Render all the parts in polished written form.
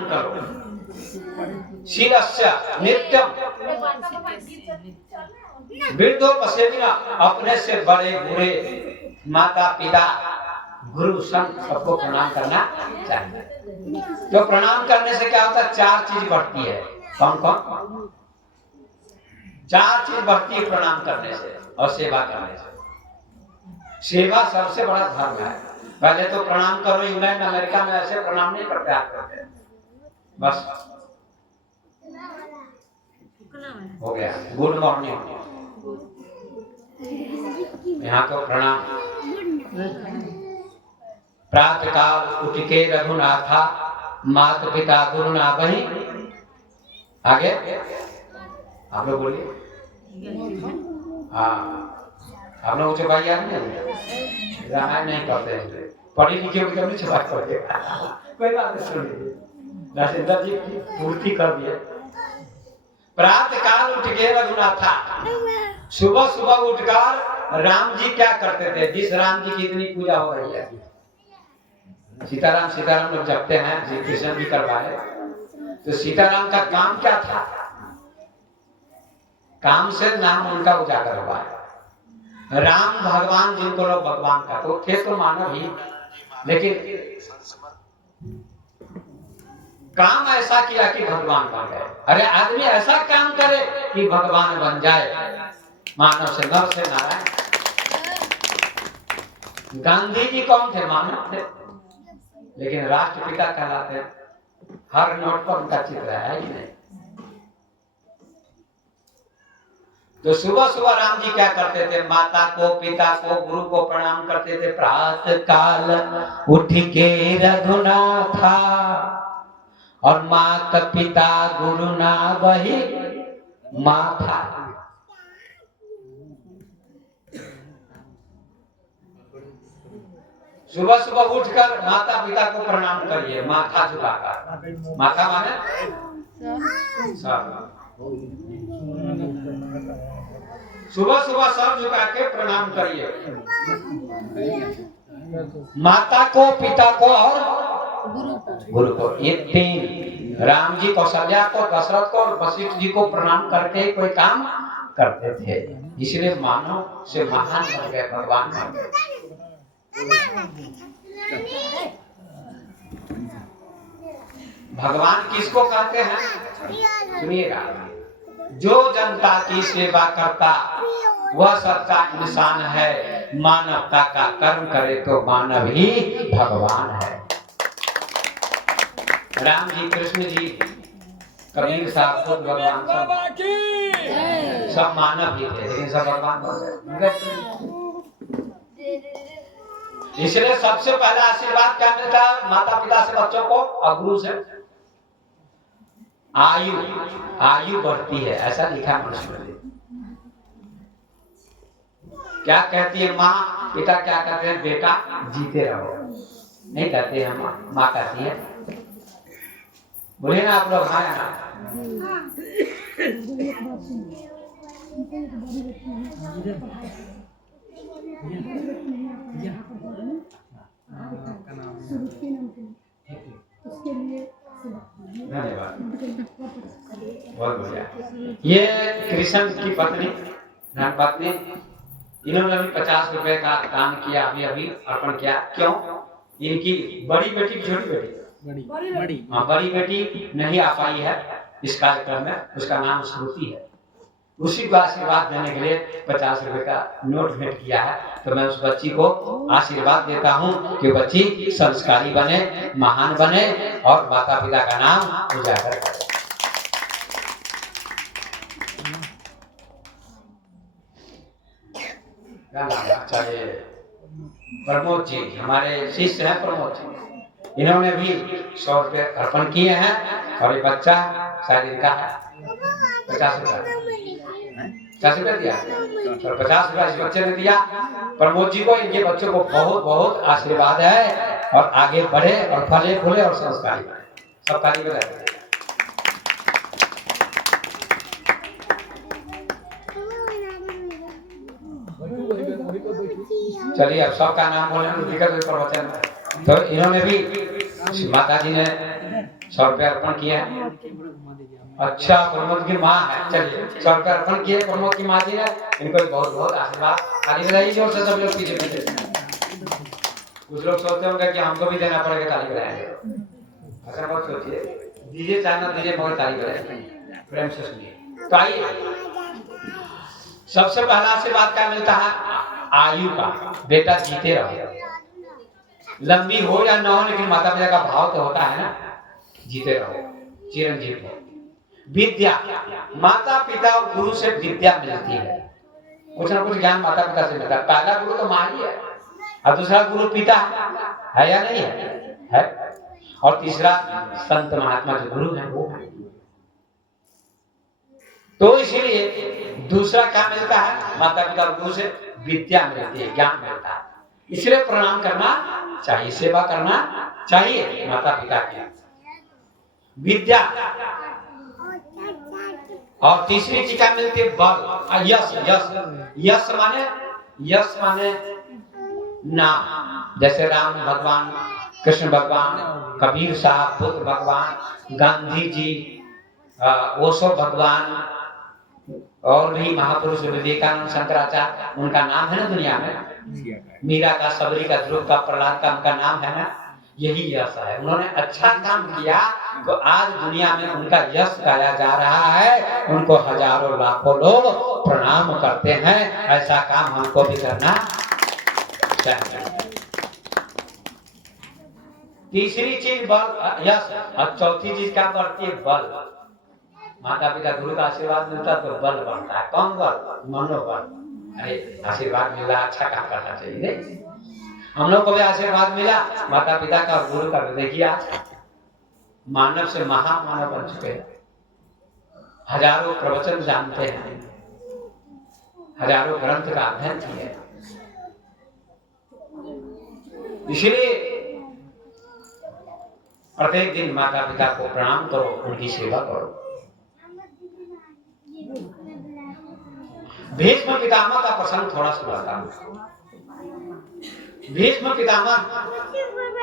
प्रणाम करो। शीलस्य नित्यम वृद्धो पश्येदिना, अपने से बड़े बूढ़े माता पिता गुरु संत सबको प्रणाम करना चाहिए। तो प्रणाम करने से क्या होता है? चार चीज बढ़ती है। कौन कौन? चार चीज बढ़ती है प्रणाम करने से और सेवा करने से। सेवा सबसे बड़ा धर्म है। पहले तो प्रणाम करो। इंग्लैंड अमेरिका में ऐसे प्रणाम नहीं करते आप करते, बस हो गया, गुड मॉर्निंग। यहाँ तो प्रणाम। प्रातः काल उठ के रघुनाथा, माता पिता गुरु ना बही। आगे आप लोग बोलिए। हाँ, आप लोग मुझे भाई याद नहीं, रामायण नहीं करते हैं, पढ़ी लिखी भी कभी बात करते। कोई बात नहीं, सुन लीजिए, नरसिंह जी की पूर्ति कर दिए। प्रातः काल उठ के रघुनाथा, सुबह सुबह उठकर राम जी क्या करते थे? जिस राम जी की इतनी पूजा हो रही है, सीताराम सीताराम लोग जपते हैं, श्री कृष्ण भी करवाए। तो सीताराम का काम क्या था? काम से नाम उनका उजागर हुआ है। राम भगवान जिनको लोग भगवान का तो थे तो मानव ही, लेकिन काम ऐसा किया कि भगवान बन गए। अरे आदमी ऐसा काम करे कि भगवान बन जाए। मानव से नर से नारायण। गांधी जी कौन थे? मानव थे, लेकिन राष्ट्रपिता कहलाते हैं। हर नोट पर उनका चित्र है ही नहीं। तो सुबह सुबह राम जी क्या करते थे? माता को, पिता को, गुरु को प्रणाम करते थे। प्रातः काल उठ के रघुनाथा, और माता पिता गुरु ना बही माथा। सुबह सुबह उठकर माता पिता को प्रणाम करिए, माथा झुकाकर। माथा माने सर। सुबह सुबह सर झुका के प्रणाम करिए। माता को, पिता को और गुरु को। ये तीन, राम जी कौशल्या को, दशरथ को और वशिष्ठ जी को प्रणाम करके कोई काम करते थे। इसलिए मानव से महान बन गए, भगवान बन गए। भगवान किसको कहते हैं? सुनिएगा, जो जनता की सेवा करता वह सच्चा इंसान है। मानवता का कर्म करे तो मानव ही भगवान है। राम जी, कृष्ण जी, कबीर साहब, खुद भगवान, सब मानव ही थे, लेकिन सब भगवान बन गए। इसलिए सबसे पहला आशीर्वाद क्या मिलता है? माता पिता से बच्चों को और गुरु से आयु बढ़ती है, ऐसा लिखा मनुस्मृति। क्या कहती है माँ? पिता क्या कहते हैं? बेटा जीते रहो। नहीं कहते हैं माँ कहती है। बोलिए ना आप लोग, हाँ या ना? धन्यवाद, बहुत बढ़िया। ये कृष्ण की पत्नी, धर्मपत्नी, इन्होंने भी 50 रुपए का दान किया, अभी अर्पण किया। क्यों? इनकी बड़ी बेटी, छोटी बेटी, बड़ी बेटी नहीं आ पाई है इस कार्यक्रम में, उसका नाम श्रुति है। उसी को आशीर्वाद देने के लिए 50 रुपए का नोट भेंट किया है। तो मैं उस बच्ची को आशीर्वाद देता हूँ कि बच्ची संस्कारी बने, महान बने और माता पिता का नाम उजागर करे। चाहिए प्रमोद जी, हमारे शिष्य हैं प्रमोद जी, इन्होंने भी 100 रुपए अर्पण किए हैं। और ये बच्चा शायद इनका 50 रुपए दिया और 50 रुपए इस बच्चे ने दिया। प्रमोद जी को, इनके बच्चों को बहुत बहुत आशीर्वाद है और आगे बढ़े और फले फूले और संस्कारी बने। सब ताली बजाते हैं। चलिए अब सबका नाम बोले प्रवचन। तो इन्होंने भी, माता जी ने 100 रुपया अर्पण किया है। अच्छा, प्रमोद की माँ है, चलिए 100 रुपया अर्पण किए प्रमोद की माँ जी ने, इनको बहुत बहुत आशीर्वाद। ताली बजाइए जोर से सब लोग पीछे पीछे। कुछ लोग सोचते होंगे कि हमको भी देना पड़ेगा, ताली बजाएंगे। ऐसा मत सोचिए, दीजिए चाहे ना दीजिए मगर ताली बजाएंगे, प्रेम से सुनिए। तो आइए, सबसे पहला आशीर्वाद क्या मिलता है? आयु का। बेटा जीते रहो, लंबी हो या ना हो, लेकिन माता पिता का भाव तो होता है ना, जीते रहो, चिरंजीव हो। विद्या, माता पिता और गुरु से विद्या मिलती है, कुछ ना कुछ ज्ञान माता पिता से मिलता है। पहला गुरु तो माँ ही है, और दूसरा गुरु पिता है या नहीं है? और तीसरा संत महात्मा जो गुरु है वो है। तो इसलिए दूसरा क्या मिलता है? माता पिता और गुरु से विद्या मिलती है, ज्ञान मिलता है। इसलिए प्रणाम करना चाहिए, सेवा करना चाहिए माता पिता की। विद्या, और तीसरी चीज क्या मिलती है? बल, यश। यश माने नाम। जैसे राम भगवान, कृष्ण भगवान, कबीर साहब, बुद्ध भगवान, गांधी जी, ओशो भगवान, और भी महापुरुष विवेकानंद, शंकराचार्य, उनका नाम है ना दुनिया में। मीरा का, सबरी का, ध्रुव का, प्रहलाद का, उनका नाम है ना। यही यश है, उन्होंने अच्छा काम किया तो आज दुनिया में उनका यश गाया जा रहा है, उनको हजारों लाखों लोग प्रणाम करते हैं। ऐसा काम हमको भी करना चाहिए। तीसरी चीज बल, यश, और चौथी चीज क्या बढ़ती है? बल। माता पिता गुरु का आशीर्वाद मिलता तो बल बढ़ता है। कौन बल? मनोबल। अरे आशीर्वाद मिला, अच्छा काम करना चाहिए। हम लोग को भी आशीर्वाद मिला माता पिता का और गुरु का। देखिए मानव से महामानव बन चुके हैं, हजारों प्रवचन जानते हैं, हजारों ग्रंथ का अध्ययन किए। इसलिए प्रत्येक दिन माता पिता को प्रणाम करो, उनकी सेवा करो। भीष्म पितामह का प्रसंग थोड़ा सुनाता हूं। भीष्म पितामह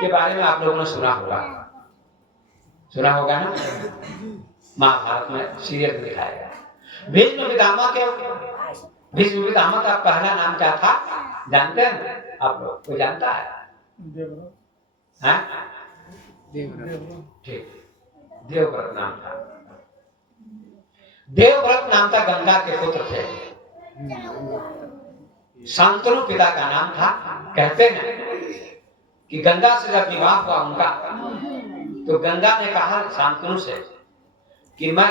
के बारे में आप लोगों ने सुना होगा ना, महाभारत में सीरियल में दिखाया गया। भीष्म पितामह का पहला नाम क्या था जानते हैं आप लोग? कोई जानता है? ठीक, देवव्रत नाम था। देवव्रत नाम था, गंगा के पुत्र थे। शांतनु पिता का नाम था। कहते हैं कि गंगा से जब विवाह हुआ उनका, तो गंगा ने कहा शांतनु से कि मैं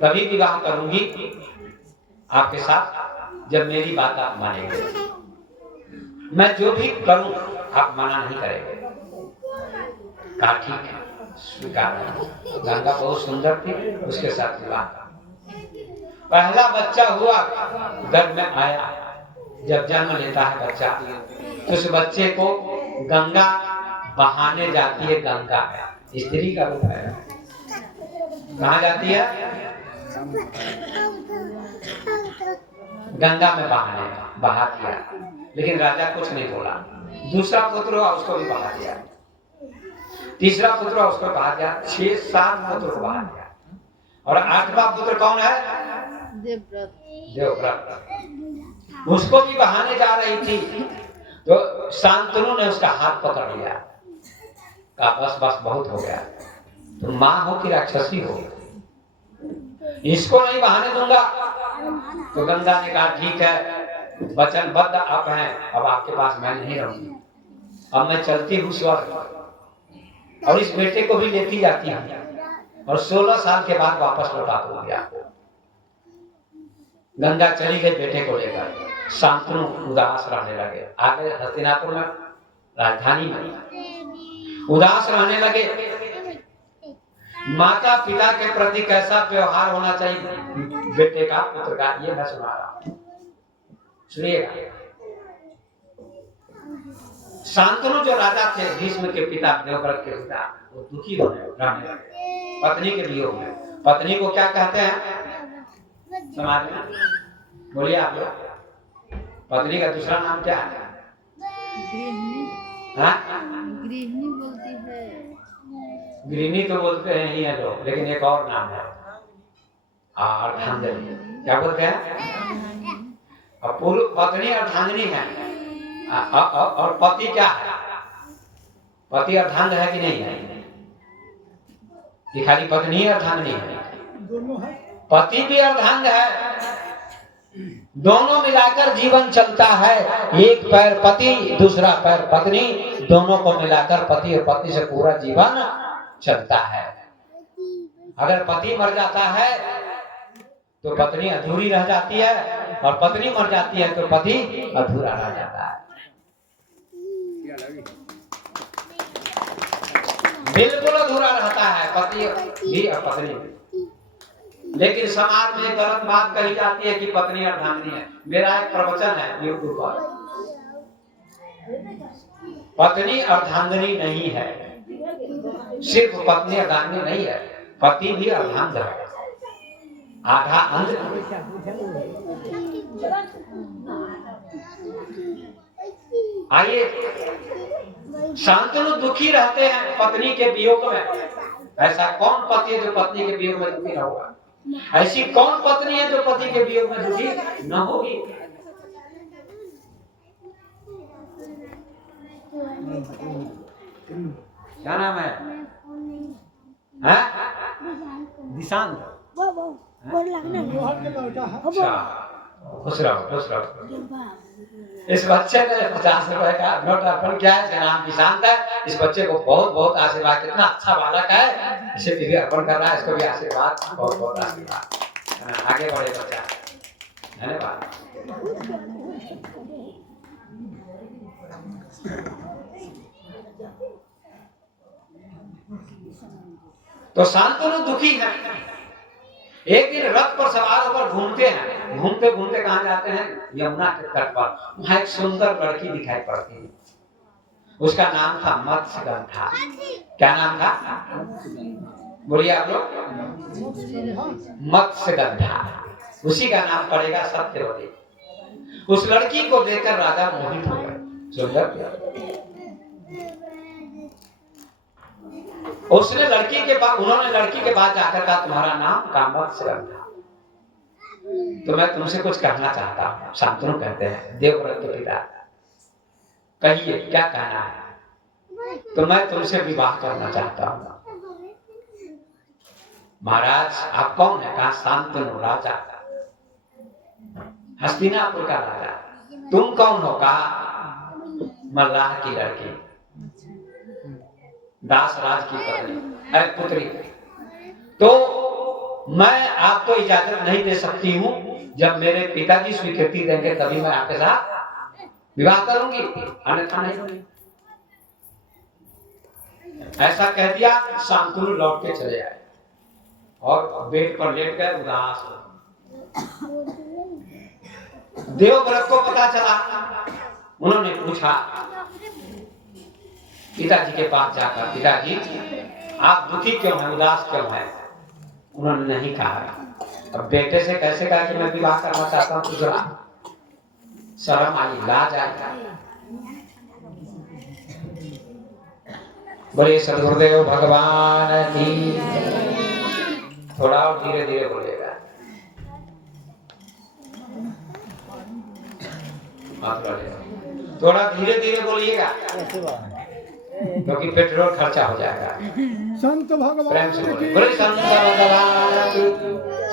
तभी विवाह करूंगी आपके साथ जब मेरी बात आप मानेंगे। मैं जो भी करूं आप मना नहीं करेंगे। कहा ठीक है, स्वीकार। गंगा बहुत सुंदर थी, उसके साथ विवाह था। पहला बच्चा हुआ, गर्भ में आया। जब जन्म लेता है बच्चा, तो उस बच्चे को गंगा बहाने जाती है। गंगा स्त्री का रूप है। कहाँ जाती है? गंगा में बहा दिया। लेकिन राजा कुछ नहीं बोला। दूसरा पुत्र हुआ, उसको भी बहा दिया। तीसरा पुत्र हुआ, उसको बहा दिया। 6-7 पुत्र को बहा दिया। और 8वां पुत्र कौन है? देवव्रत। उसको भी बहाने जा रही थी, तो शांतनु ने उसका हाथ पकड़ लिया। कहा बस बहुत हो गया, तुम माँ हो कि राक्षसी हो, इसको नहीं बहाने दूंगा। तो गंगा ने कहा ठीक है, वचनबद्ध आप हैं, अब आपके पास मैं नहीं रहूंगी। अब मैं चलती हूँ स्वर्ग, और इस बेटे को भी लेती जाती हूँ। और 16 साल के बाद वापस लौटा दूंगी आपको। गंगा चली गई बेटे को लेकर। शांतनु उदास रहने लगे। आगे हस्तिनापुर में, राजधानी में उदास रहने लगे। माता पिता के प्रति कैसा व्यवहार होना चाहिए बेटे का, पुत्र का, ये मैं सुना रहा हूं, सुनिएगा। शांतनु जो राजा थे, भीष्म के पिता, देवव्रत के पिता, वो दुखी रहने लगे पत्नी के वियोग में। पत्नी को क्या कहते हैं समाज में? बोलिए आप लोग। पत्नी का दूसरा नाम क्या है? गृहिणी। हाँ? गृहिणी बोलती है। गृहिणी तो बोलते हैं ही है लोग, लेकिन एक और नाम है अर्धांगिनी। क्या बोलते हैं? और पूर्व पत्नी अर्धांगिनी है। और पति क्या है? पति अर्धांग है कि नहीं है? ये खाली पत्नी अर्धांगिनी है? पति भी अर्धांग है। दोनों मिलाकर जीवन चलता है। एक पैर पति, दूसरा पैर पत्नी, दोनों को मिलाकर पति और पत्नी से पूरा जीवन चलता है। अगर पति मर जाता है तो पत्नी अधूरी रह जाती है, और पत्नी मर जाती है तो पति अधूरा रह जाता है। बिल्कुल अधूरा रहता है पति भी और पत्नी भी। लेकिन समाज में गलत बात कही जाती है कि पत्नी अर्धांगिनी है। मेरा एक प्रवचन है यूट्यूब पर, पत्नी अर्धांगिनी नहीं है। सिर्फ पत्नी अर्धांगिनी नहीं है, पति भी अर्धांग है, आधा अंध। आइए, शांतनु दुखी रहते हैं पत्नी के वियोग में। ऐसा कौन पति है जो पत्नी के वियोग में दुखी न होगा? ऐसी कौन पत्नी है जो पति के वियोग में दुखी न होगी? क्या नाम है? दिशांत। खुश रहो, खुश रहो। इस बच्चे ने 50 रुपए का नोट अर्पण किया है। इसका नाम दिशांत है। इस बच्चे को बहुत बहुत आशीर्वाद। कितना अच्छा बालक है, इसे भी अर्पण कर रहा है। इसको भी आशीर्वाद, बहुत बहुत आशीर्वाद। आगे बढ़े बच्चा। धन्यवाद। तो शांतनु दुखी है। एक दिन रथ पर सवार होकर घूमते हैं। घूमते घूमते कहाँ जाते हैं? यमुना के तट पर। वहां एक सुंदर लड़की दिखाई पड़ती है। उसका नाम था मत्स्यगंधा। क्या नाम था? बोलिए आप लोग। मत्स्यगंधा। उसी का नाम पड़ेगा सत्यवती। उस लड़की को देखकर राजा मोहित हो गए। सुंदर। उसने लड़की के पास, उन्होंने लड़की के पास जाकर कहा तुम्हारा नाम मत्स्यगंधा। तो मैं तुमसे कुछ कहना चाहता हूँ। शांतनु कहते हैं, देवव्रत के पिता, कहिए क्या कहना है? तो मैं तुमसे विवाह करना चाहता हूँ। महाराज आप कौन है? कहा शांतनु राजा, हस्तिनापुर का राजा। तुम कौन हो? कहा मल्लाह की लड़की, दास राज की पत्नी पुत्री। तो मैं आपको इजाजत नहीं दे सकती हूँ। जब मेरे पिताजी स्वीकृति देंगे तभी मैं आपके साथ विवाह करूंगी, अन्यथा नहीं। ऐसा कह दिया। शांतनु लौट के चले आए और बेड पर लेट गए उदास। देवव्रत को पता चला। उन्होंने पूछा पिताजी के पास जाकर, पिताजी आप दुखी क्यों हैं, उदास क्यों हैं? उन्होंने नहीं कहा। अब बेटे से कैसे कहा कि मैं विवाह करना चाहता हूँ? तुझे शर्म आई, लाज आई। बोले सद्गुरुदेव भगवान की। थोड़ा और धीरे धीरे बोलेगा। थोड़ा धीरे धीरे बोलिएगा क्योंकि पेट्रोल खर्चा हो जाएगा। संत भगवान प्रेम से बोले संत भगवान की,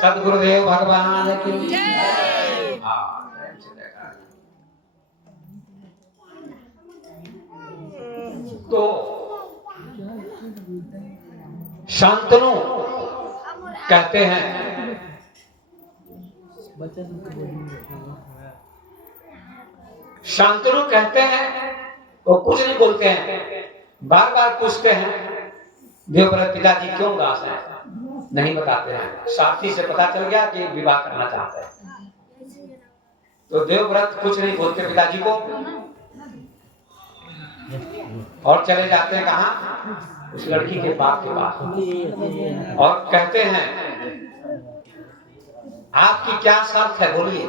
सद्गुरुदेव भगवान की। तो शांतनु कहते हैं, शांतनु कहते हैं, वो कुछ नहीं बोलते हैं। बार बार पूछते हैं देवव्रत पिताजी क्यों उदास हैं? नहीं बताते हैं। साथी से पता चल गया कि विवाह करना चाहते हैं। तो देवव्रत कुछ नहीं बोलते पिताजी को और चले जाते हैं कहाँ? उस लड़की के बाप के पास और कहते हैं आपकी क्या शर्त है? बोलिए।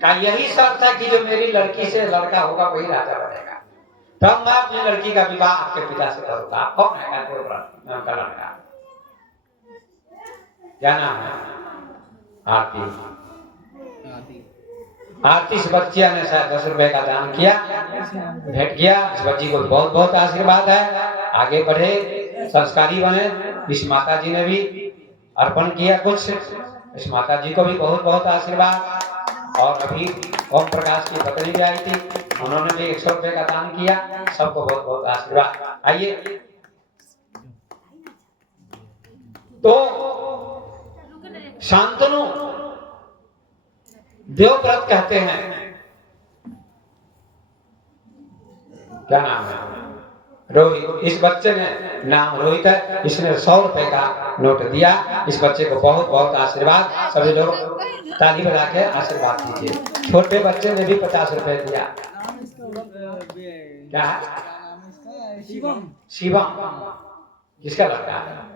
का यही शर्त है कि जो मेरी लड़की से लड़का होगा वही राजा बनेगा। तब मैं अपनी लड़की का विवाह आपके पिता से करूंगा। आप कौन है? कहते हो मैं उनका लड़का। क्या नाम है? आरती। आरती इस बच्चिया ने शायद 10 रुपए का दान किया, भेंट किया। इस बच्ची को बहुत बहुत आशीर्वाद है, आगे बढ़े, संस्कारी बने। इस माता जी ने भी अर्पण किया कुछ, इस माता जी को भी बहुत बहुत आशीर्वाद। और अभी ओम प्रकाश की पत्नी भी आई थी, उन्होंने भी 100 रुपए का दान किया। सबको बहुत बहुत आशीर्वाद। आइए, तो शांतनु देवव्रत कहते हैं। क्या नाम है? रोहित। इस बच्चे ने नाम रोहित है, इसने 100 रुपए का नोट दिया। इस बच्चे को बहुत बहुत आशीर्वाद। सभी लोग ताली बजा के आशीर्वाद दीजिए। छोटे बच्चे ने भी 50 रुपए दिया। क्या है? शिवम। किसका लड़का है?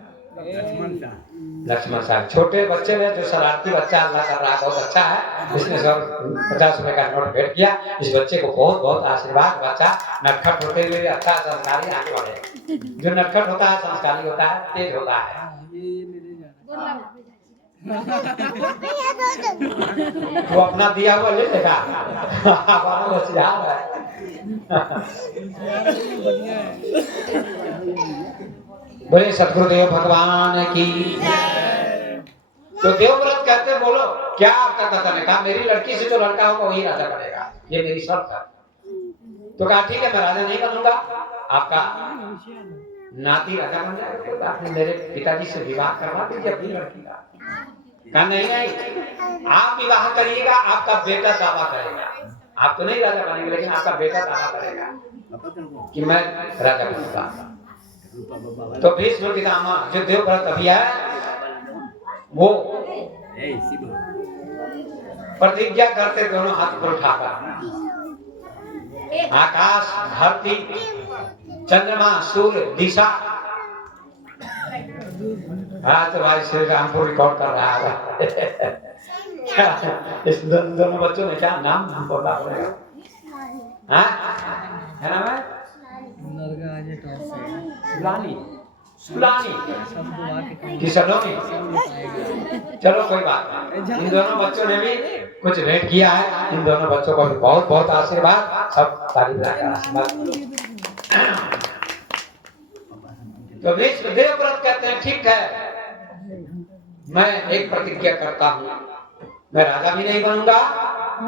लक्ष्मण साहब। छोटे बच्चे ने, जो शरारती बच्चा अल्लाह कर रहा है, बहुत अच्छा है, इसने 50 रुपए का नोट भेंट किया। इस बच्चे को बहुत बहुत आशीर्वाद। बच्चा नटखट होते हुए भी अच्छा संस्कारी आगे बढ़े। जो नटखट होता है, संस्कारी होता है, तेज होता है। वो अपना दिया हुआ ले लेगा। होशियार है। बोले सतगुरुदेव भगवान की। तो देवव्रत कहते, बोलो क्या आपका कथन है? कहा मेरी लड़की से जो लड़का होगा वही राजा बनेगा, ये मेरी शर्त है। तो कहा ठीक है, मैं राजा नहीं बनूंगा, आपका नाती राजा बन जाएगा। तो आपने मेरे पिताजी से विवाह करवा दीजिए अपनी लड़की का। कहा नहीं नहीं, आप विवाह करिएगा, आपका बेटा दावा करेगा। आप तो नहीं राजा बनेंगे, लेकिन आपका बेटा दावा करेगा कि मैं राजा बनूंगा। तो भीष्म पितामह जो देवव्रत अभी है, वो प्रतिज्ञा करते दोनों हाथ पर उठाकर, आकाश, धरती, चंद्रमा, सूर्य, दिशा। हाँ तो भाई श्री राम को रिकॉर्ड कर रहा है। इस दोनों बच्चों ने क्या नाम बोला पड़ेगा? है ना? मैं सुलानी कि सलोनी। चलो कोई बात नहीं। इन दोनों बच्चों ने भी कुछ भेंट किया है। इन दोनों बच्चों को भी बहुत बहुत आशीर्वाद। सब तारीफ का आशीर्वाद। तो देवव्रत कहते हैं ठीक है, मैं एक प्रतिज्ञा करता हूँ, मैं राजा भी नहीं बनूंगा,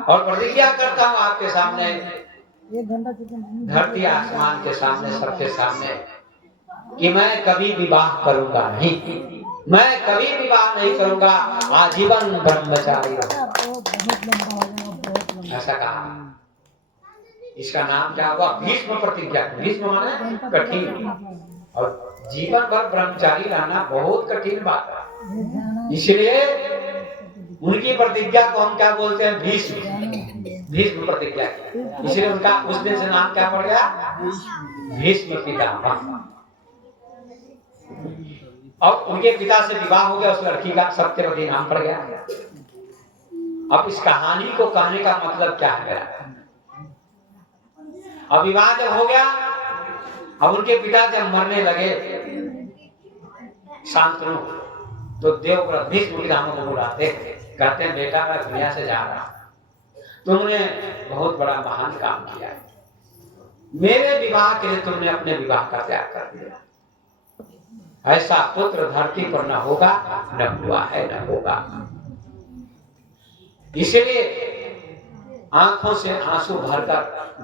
और प्रतिज्ञा करता हूँ आपके सामने, धरती आसमान के सामने, सबके सामने, कि मैं कभी विवाह करूंगा नहीं। मैं कभी विवाह नहीं करूंगा, आजीवन ब्रह्मचारी रहूंगा। ऐसा कहा। इसका नाम क्या हुआ? भीष्म प्रतिज्ञा। भीष्म माने कठिन, और जीवन भर ब्रह्मचारी रहना बहुत कठिन बात है। इसलिए उनकी प्रतिज्ञा को हम क्या बोलते हैं? भीष्म प्रतिज्ञा। इसलिए उनका उस दिन से नाम क्या पड़ गया? भीष्म पितामह। और उनके पिता से विवाह हो गया, उस लड़की का सत्यवती नाम पड़ गया। अब इस कहानी को कहने का मतलब क्या है? अब विवाह जब हो गया, अब उनके पिता जब मरने लगे शांतनु, तो देवव्रत भीष्म पितामह को बुलाते, कहते हैं बेटा मैं दुनिया से जा रहा हूं, तुमने बहुत बड़ा महान काम किया है, मेरे विवाह के लिए तुमने अपने विवाह का त्याग कर दिया। ऐसा पुत्र धरती पर न होगा, न हुआ है, न होगा। इसलिए आंखों से आंसू भरकर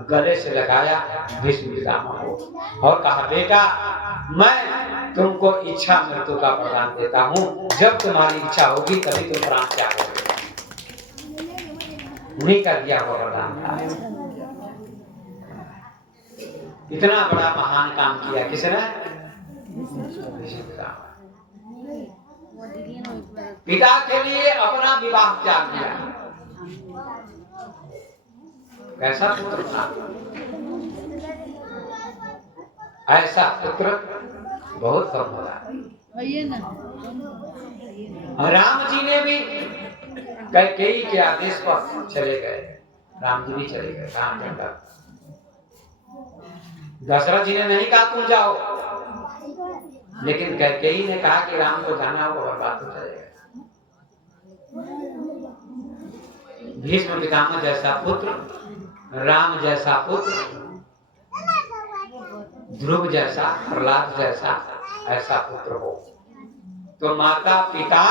गले से लगाया भीष्म पितामह को और कहा बेटा मैं तुमको इच्छा मृत्यु का वरदान देता हूँ, जब तुम्हारी इच्छा होगी तभी तुम प्राण त्यागोगे। उन्हीं का दिया हुआ वरदान था। इतना बड़ा महान काम किया किसने? पिता के लिए अपना विवाह त्याग दिया। कैसा पुत्र था? ऐसा पुत्र बहुत कम होता है। राम जी ने भी कैकेयी के आदेश पर चले गए, राम जी भी चले गए राम जंगल। दशरथ जी ने नहीं कहा तुम जाओ, लेकिन कैकेयी ने कहा कि राम को जाना होगा, बर्बाद हो जाएगा। भीष्म पितामह जैसा पुत्र, राम जैसा पुत्र, ध्रुव जैसा, प्रहलाद जैसा ऐसा पुत्र हो तो माता पिता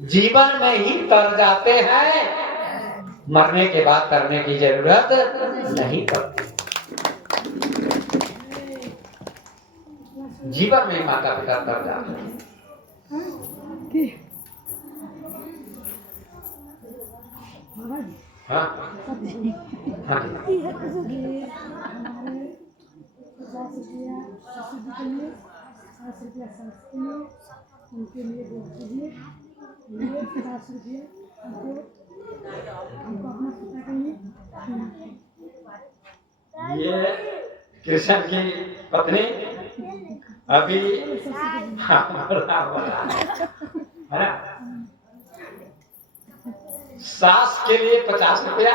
जीवन में ही तर जाते हैं, मरने के बाद तरने की जरूरत नहीं पड़ती। जीवन में ही माता पिता तर जाते हैं। हाँ हाँ उनके लिए ये कृष्ण की पत्नी अभी सास के लिए 50 रुपया,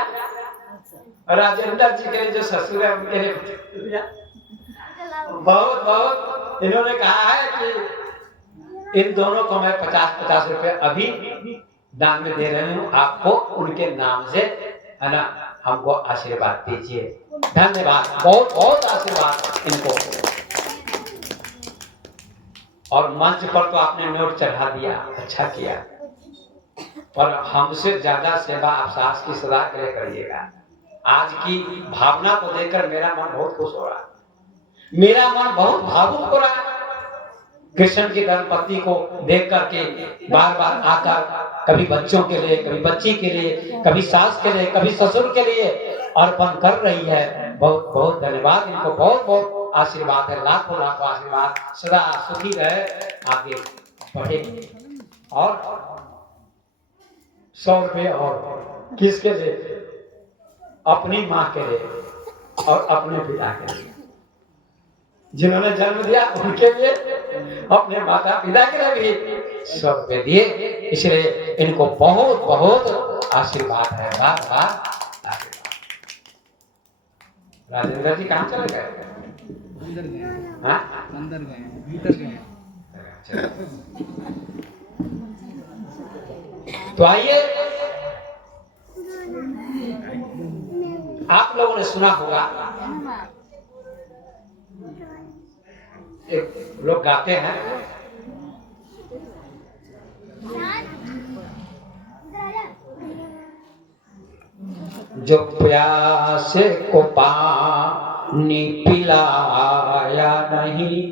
राजेंद्र जी के लिए जो ससुर है उनके लिए 50 रुपया। बहुत बहुत इन्होंने कहा है कि इन दोनों को मैं 50-50 रुपये अभी दान में दे रही हूँ आपको, उनके नाम से, है ना, हमको आशीर्वाद दीजिए। धन्यवाद, बहुत बहुत आशीर्वाद इनको। और मंच पर तो आपने नोट चढ़ा दिया, अच्छा किया, पर हमसे ज्यादा सेवा आप सास की सदा के लिए करिएगा। आज की भावना को देखकर मेरा मन बहुत खुश हो रहा है, मेरा मन बहुत भावुक हो रहा है। कृष्ण की धर्मपत्नी को देख करके बार बार आकर कभी बच्चों के लिए, कभी बच्ची के लिए, कभी सास के लिए, कभी ससुर के लिए अर्पण कर रही है। बहुत बहुत धन्यवाद, इनको बहुत बहुत आशीर्वाद है, लाखों लाखों आशीर्वाद, सदा सुखी रहे, आगे बढ़े। और 100 रुपये और किसके लिए? अपनी माँ के लिए और अपने पिता के लिए, जिन्होंने जन्म दिया उनके लिए, अपने माता पिता के लिए भी 100 रुपये दिए। इसलिए इनको बहुत बहुत आशीर्वाद है, बार बार आशीर्वाद। राजेंद्र जी कहाँ चले गए? अंदर गए। हाँ, अंदर गए, भीतर गए। तो आइए, आप लोगों ने सुना होगा, एक लोग गाते हैं, जो प्यासे को पानी पिलाया नहीं,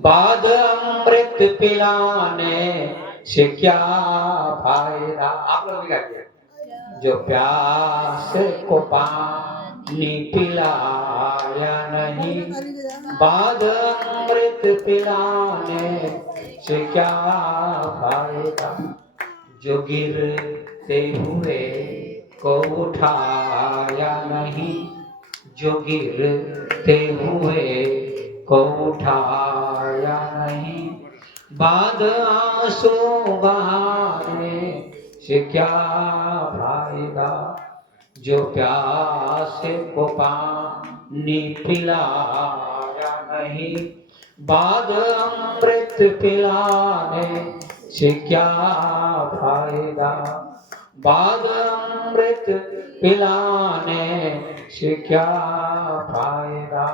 बाद अमृत पिलाने से क्या फायदा। आप लोग भी गाते हैं, जो प्यासे को पानी पिलाया नहीं, बाद अमृत पिलाने से क्या फायदा। जो गिरते हुए को उठाया नहीं, जो गिरते हुए को उठाया नहीं, बाद आंसू बहाने से क्या फायदा। जो प्यासे को पानी पिलाया नहीं, बाद अमृत पिलाने से क्या फायदा। बाद अमृत पिलाने से क्या फायदा।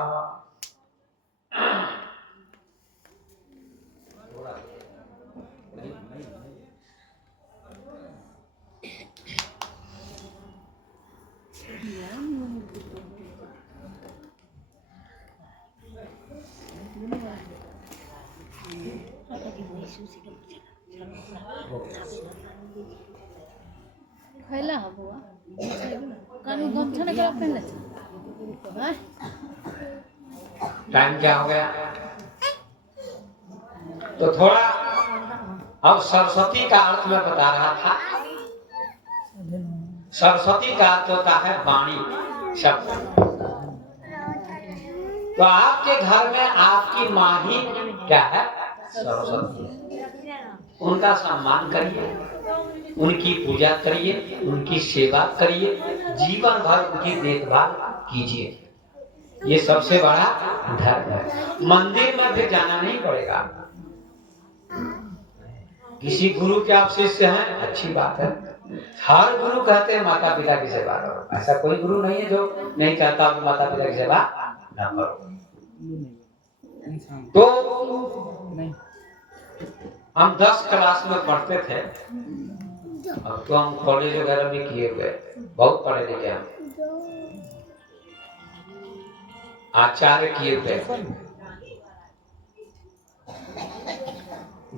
खैला हबुआ कानू गमछा ने करा पहन ले। हां, टाइम क्या हो गया? तो थोड़ा अब सरस्वती का अर्थ मैं बता रहा था। सरस्वती का अर्थ होता है वाणी, शब्द। तो आपके घर में आपकी माँ ही क्या है? सरस्वती। उनका सम्मान करिए, उनकी पूजा करिए, उनकी सेवा करिए, जीवन भर उनकी देखभाल कीजिए। ये सबसे बड़ा धर्म है। मंदिर में भी जाना नहीं पड़ेगा। किसी गुरु के आप शिष्य हैं, अच्छी बात है। हर गुरु कहते हैं माता पिता की सेवा करो। ऐसा कोई गुरु नहीं है जो नहीं कहता कि माता पिता की सेवा ना करो। तो हम 10 क्लास में पढ़ते थे। अब तो हम कॉलेज वगैरह भी किए हुए, बहुत पढ़े लिखे हम, आचार्य किए हुए।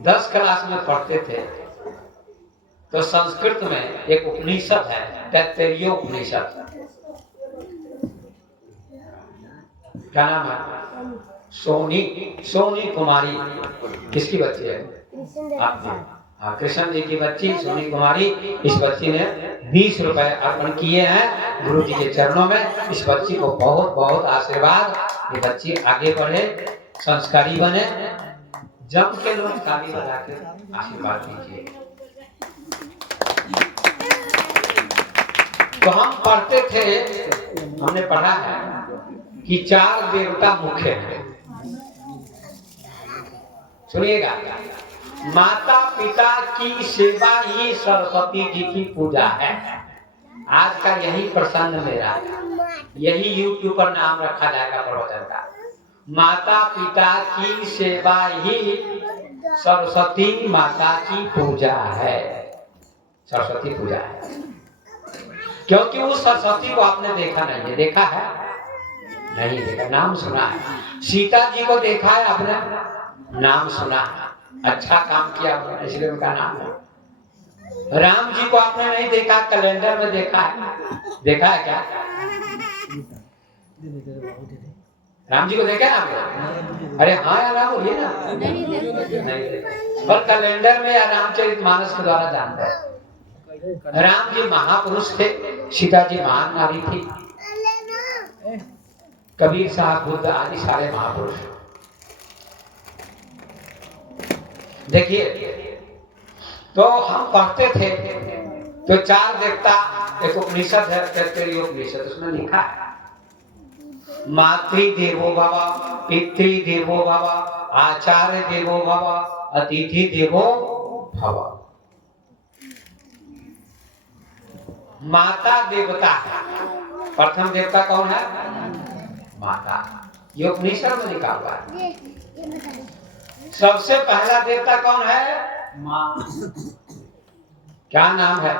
10 क्लास में पढ़ते थे तो संस्कृत में एक उपनिषद है, तैत्तिरीय उपनिषद। क्या नाम है? सोनी कुमारी। किसकी बच्ची है? आपकी। कृष्ण जी की बच्ची सोनी कुमारी। इस बच्ची ने 20 रुपए अर्पण किए हैं गुरु जी के चरणों में। इस बच्ची को बहुत बहुत आशीर्वाद। ये बच्ची आगे बढ़े, संस्कारी बने। जम के लोग ताली बजा के आशीर्वाद दीजिए। तो हम पढ़ते थे, हमने पढ़ा है कि 4 देवता मुख्य हैं। सुनिएगा, माता पिता की सेवा ही सरस्वती जी की पूजा है। आज का यही प्रसंग मेरा, यही YouTube पर नाम रखा जाएगा प्रवचन का। माता पिता की सेवा ही सरस्वती माता की पूजा है। सरस्वती पूजा है, क्योंकि उस सरस्वती को आपने देखा नहीं है। देखा है? नहीं देखा, नाम सुना है। सीता जी को देखा है आपने? नाम सुना है। अच्छा काम किया आपने, इसलिए उनका नाम है। राम जी को आपने नहीं देखा, कैलेंडर में देखा है। देखा है क्या? राम जी को देखा है आपने? अरे हाँ या ना बोलिए ना। नहीं देखा, पर कैलेंडर में या रामचरितमानस के द्वारा जानते हैं। राम जी महापुरुष थे, सीता जी महान नारी थी। कबीर साहब, बुद्ध आदि सारे महापुरुष। देखिए, तो हम पढ़ते थे तो 4 देवता, एक उपनिषद है तैत्तिरीय उपनिषद, उसमें लिखा है मातृ देवो भव, पितृ देवो भव, आचार्य देवो भव, अतिथि देवो भव। माता देवता है। प्रथम देवता कौन है? माता। ये उपनिषद में लिखा हुआ है। सबसे पहला देवता कौन है? माँ। क्या नाम है?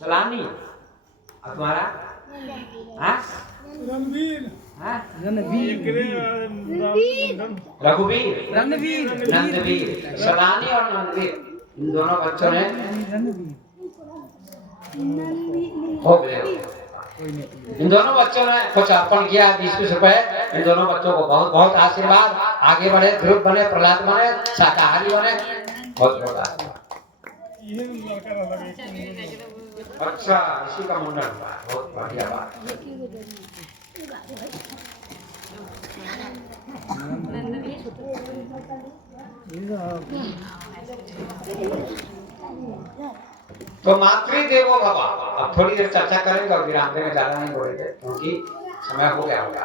सलानी। और तुम्हारा? रणवीर। रघुवीर, नंदवीर। सलानी और नंदवीर, इन दोनों बच्चों ने हो गए। इन दोनों बच्चों ने कुछ अर्पण किया, 20 रुपए। इन दोनों बच्चों को बहुत बहुत आशीर्वाद। आगे बढ़े, ध्रुव बने, प्रहलाद बने, शाकाहारी बने। बहुत बहुत आशीर्वाद। अच्छा, इसी का मुंडन हुआ, बहुत बढ़िया बात। तो मातृ देवो भव। अब थोड़ी देर चर्चा करेंगे और विराम में ज्यादा नहीं बोलेंगे क्योंकि समय हो गया होगा।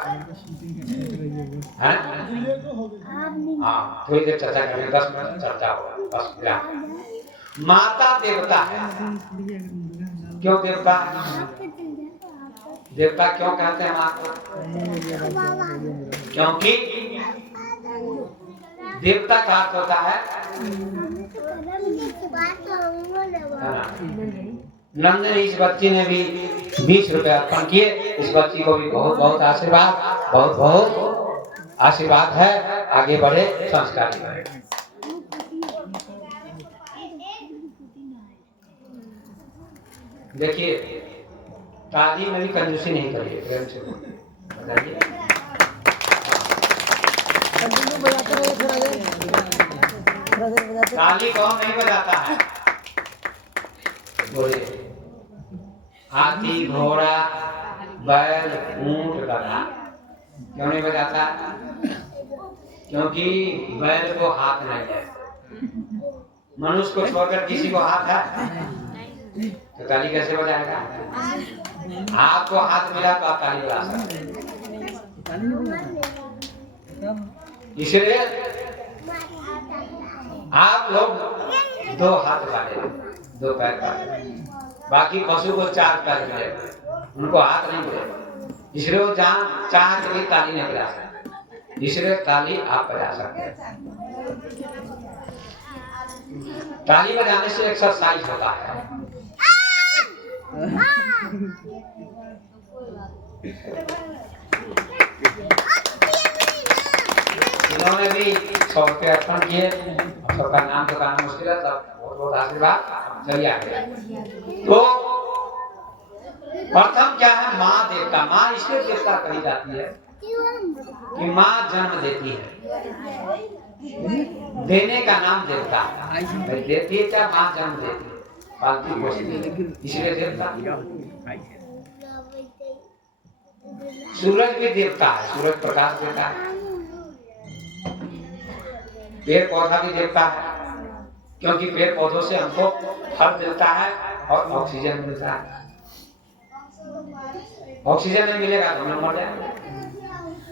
हाँ, थोड़ी देर चर्चा करेंगे, 10 मिनट चर्चा होगा, बस विराम। माता देवता है। क्यों देवता? देवता क्यों कहते हैं माँ को? क्योंकि देवता का अर्थ होता है, नंद ने, इस बच्ची ने भी 20 रुपए अर्पण किए। इस बच्ची को भी बहुत बहुत आशीर्वाद, बहुत बहुत आशीर्वाद है। आगे बढ़े, संस्कारी बने। देखिए, ताली में भी कंजूसी नहीं करिए, प्रेम से बताइए। ताली कौन नहीं बजाता है? बोलिए। हाथी, घोड़ा, बैल, ऊंट, गधा क्यों नहीं बजाता? क्योंकि बैल को हाथ नहीं है। मनुष्य को छोड़कर किसी को हाथ है तो ताली कैसे बजाएगा? हाथ को हाथ मिला तो आप ताली बजा सकते हैं। इसलिए आप लोग 2 हाथ वाले 2 पैर वाले, बाकी पशु को 4 पैर मिले, उनको हाथ नहीं मिले, इसलिए वो जहाँ चाह के भी ताली नहीं बजा सकते, इसलिए ताली आप बजा सकते हैं। ताली बजाने से एक्सरसाइज होता है। इन्होंने भी 100 रुपये अर्पण किए, सबका नाम तो कहना मुश्किल है, सब बहुत बहुत आशीर्वाद। चलिए आगे। तो प्रथम क्या है, माँ देवता। माँ इसलिए देवता कही जाती है कि माँ जन्म देती है, देने का नाम देवता है। देती है क्या, माँ जन्म देती है, पालती पोषती, इसलिए देवता। सूरज भी देवता है, सूरज प्रकाश देता है। पेड़ पौधा भी देवता है, क्योंकि पेड़ पौधों से हमको फल मिलता है और ऑक्सीजन मिलता है। ऑक्सीजन नहीं मिलेगा तो हम लोग मर जाएंगे।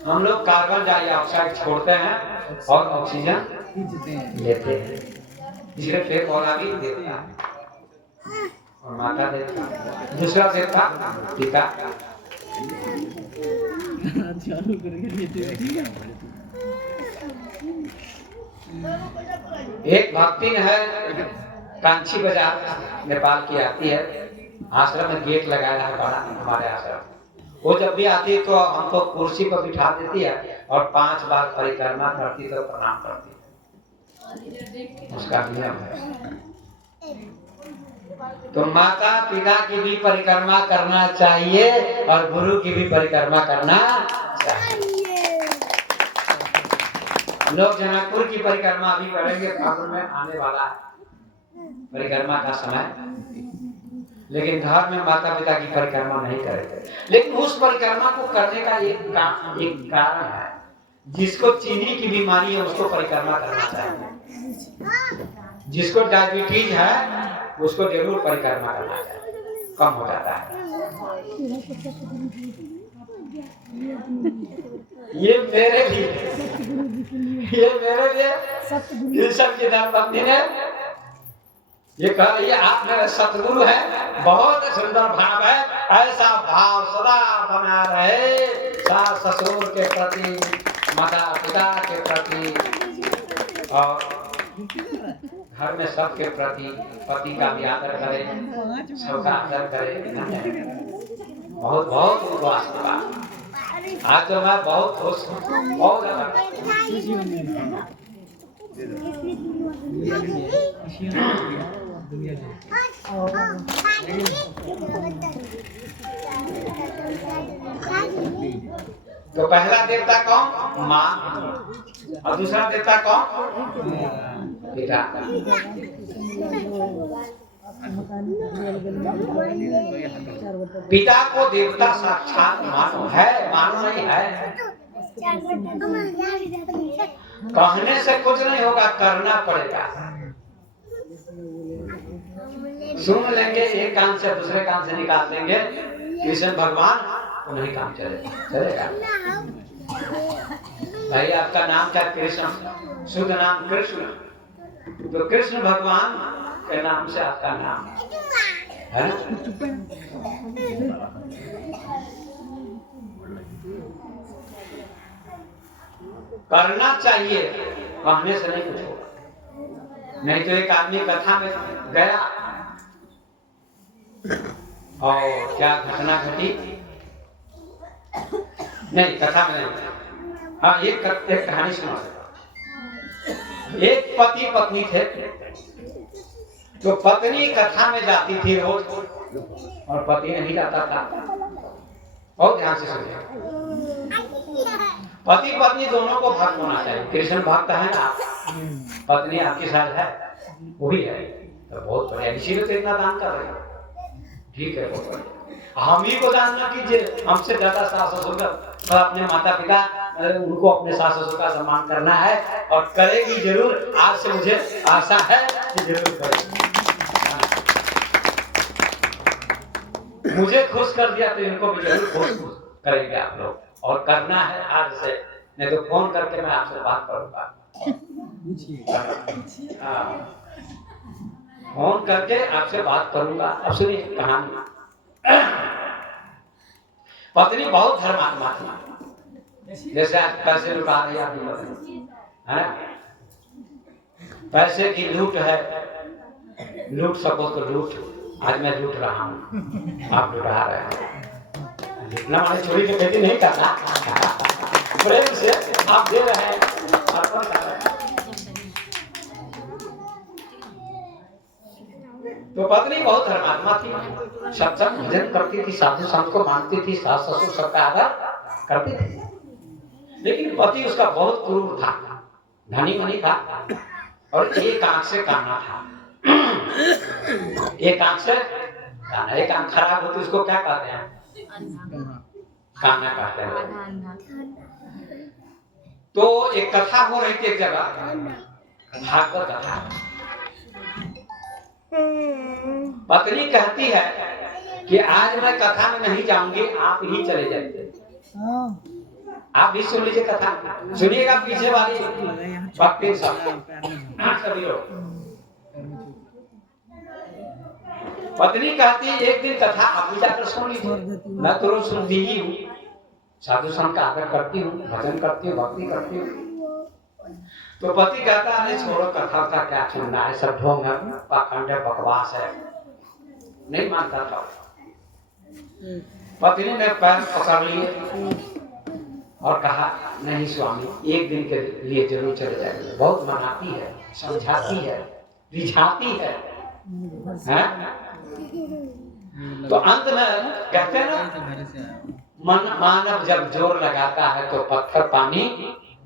हम लोग कार्बन डाइऑक्साइड छोड़ते हैं और ऑक्सीजन लेते हैं, इसलिए पेड़ पौधा भी देवता है और माता देवता। दूसरा देवता पिता। एक भक्तिन है कांची बाजार, नेपाल की आती है, आश्रम में गेट लगाया है बड़ा हमारे आश्रम। वो जब भी आती है तो हमको कुर्सी पर बिठा देती है और 5 बार परिक्रमा करती तो प्रणाम करती है, उसका नियम है। तो माता पिता की भी परिक्रमा करना चाहिए और गुरु की भी परिक्रमा करना चाहिए। लोग जनकपुर की परिक्रमा भी करेंगे, फागुन में आने वाला है परिक्रमा का समय, लेकिन घर में माता पिता की परिक्रमा नहीं करेंगे। लेकिन उस परिक्रमा को करने का एक कारण है, जिसको चीनी की बीमारी है उसको परिक्रमा करना चाहिए, जिसको डायबिटीज है उसको जरूर परिक्रमा करना चाहिए, कम हो जाता है। ये मेरे लिए कृष्ण की धर्मपत्नी ने ये कह रही है, आप मेरे सतगुरु है, बहुत सुंदर भाव है, ऐसा भाव सदा बना रहे, सास ससुर के प्रति, माता पिता के प्रति और घर में सबके प्रति, पति का भी आदर करें, सबका आदर करें। बहुत बहुत उपवास हुआ, आज तो मैं बहुत खुश हूँ, बहुत तो पहला देवता कौन, माँ, और दूसरा देवता कौन, पिता। पिता को देवता साक्षात मानो है, मानो नहीं है, कहने से कुछ नहीं होगा, करना पड़ेगा। सुन लेंगे एक कान से दूसरे कान से निकाल देंगे, कृष्ण भगवान तो नहीं काम चलेगा। भाई आपका नाम क्या, कृष्ण, शुद्ध नाम कृष्ण, तो कृष्ण भगवान के नाम से आपका नाम है ना। करना चाहिए, कहने से नहीं कुछ होगा। नहीं तो एक आदमी कथा में गया और क्या घटना घटी, नहीं कथा में नहीं, हाँ एक कहानी सुना। एक पति पत्नी थे, तो पत्नी कथा में जाती थी रोज और पति नहीं जाता था। बहुत ध्यान से सुनिए, पति पत्नी दोनों को भक्त होना चाहिए। कृष्ण भक्त है ना, पत्नी आपके साथ है, वही है, तो बहुत बढ़िया, इसीलिए तो इतना दान कर रहे हैं। ठीक है, बहुत बढ़िया। हम ही को दान न कीजिए, हमसे ज्यादा सास ससुर का, तो अपने माता पिता, उनको अपने सास ससुर का सम्मान करना है और करेगी जरूर। आज से मुझे आशा है कि जरूर करेगी। मुझे खुश कर दिया तो इनको भी जरूर खुश करेंगे आप लोग, और करना है आज से, नहीं तो फोन करके मैं आपसे बात करूंगा। हाँ, फोन करके आपसे बात करूंगा। अब सुनिए कहानी। पत्नी बहुत धर्मात्मा थी। जैसे आज पैसे लुटा रही आदमी है, पैसे की लूट है, लूट सको तो लूट। आज मैं लूट रहा हूँ, आप लुटा रहे हैं। लूटना माने चोरी के खेती नहीं करना, प्रेम से आप दे रहे हैं, अर्पण कर रहे हैं। तो पत्नी बहुत धर्मात्मा थी, सत्संग भजन करती थी, साधु संत को मानती थी, सास ससुर सबका आदर करती थी। लेकिन पति उसका बहुत क्रूर था, धनी मनी था, और एक आंख से काना था। एक आंख से काना, एक आंख खराब होती उसको क्या कहते हैं? काना कहते हैं। तो एक कथा हो रही थी एक जगह, भागवत कथा। पत्नी कहती है कि आज मैं कथा में नहीं जाऊंगी, आप ही चले जाइए। आप भी सुन लीजिए कथा, सुनिएगा पीछे वाली भक्ति सभी लोग। पत्नी कहती है एक दिन कथा आप भी जाकर सुन लीजिए, मैं तो रोज सुनती ही हूँ, साधु संत का आदर करती हूँ, भजन करती हूँ, भक्ति करती हूँ। तो पति कहता है छोड़ो कथा का क्या सुनना है, सब ढोंग है, पाखंड है, बकवास है, नहीं मानता था। पत्नी ने पैर पकड़ लिए और कहा नहीं स्वामी, एक दिन के लिए जरूर चले जाएंगे। बहुत मनाती है, समझाती है, रिझाती है, तो अंत में कहते हैं ना, मानव जब जोर लगाता है तो पत्थर पानी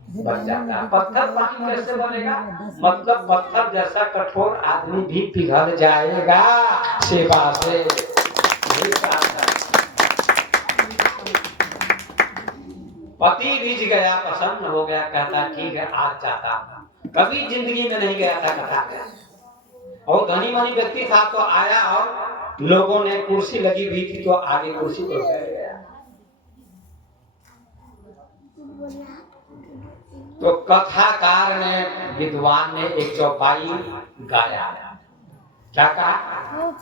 बन जाता है। पत्थर पानी कैसे बनेगा? मतलब पत्थर जैसा कठोर आदमी भी पिघल जाएगा सेवा से। पति रिझ गया, प्रसन्न हो गया, कहता ठीक है आज चाहता था। कभी जिंदगी में नहीं गया था कथा गया, और धनी मनी व्यक्ति था तो आया, और लोगों ने कुर्सी लगी हुई थी तो आगे कुर्सी पर बैठ गया। तो कथाकार ने, विद्वान ने एक चौपाई गाया। क्या कहा?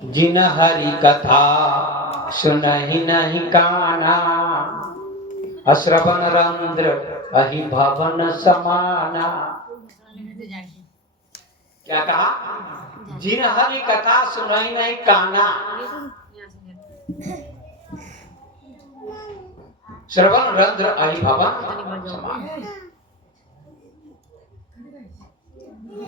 जिन हरि कथा सुनहि नहीं काना, अश्रवण रंध्र अहि भवन समाना। क्या कहा? जिन हरि कथा सुनहि नहीं काना, श्रवण रंध्र अहि भवन समाना।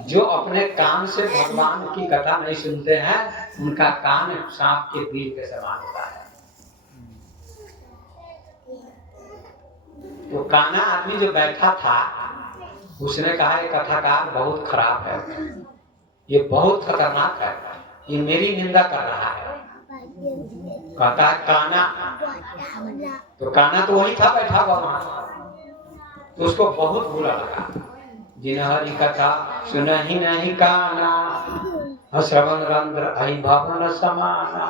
जो अपने कान से भगवान की कथा नहीं सुनते हैं, उनका कान सांप के बिल के समान होता है। तो काना आदमी जो बैठा था, उसने कहा ये कथाकार बहुत खराब है, ये बहुत खतरनाक है, ये मेरी निंदा कर रहा है। कहता है काना, तो काना तो वही था बैठा हुआ वहां, तो उसको बहुत बुरा लगा। जिन हरि कथा सुनहि नहीं काना, श्रवण रंध्र अहि भवन समाना।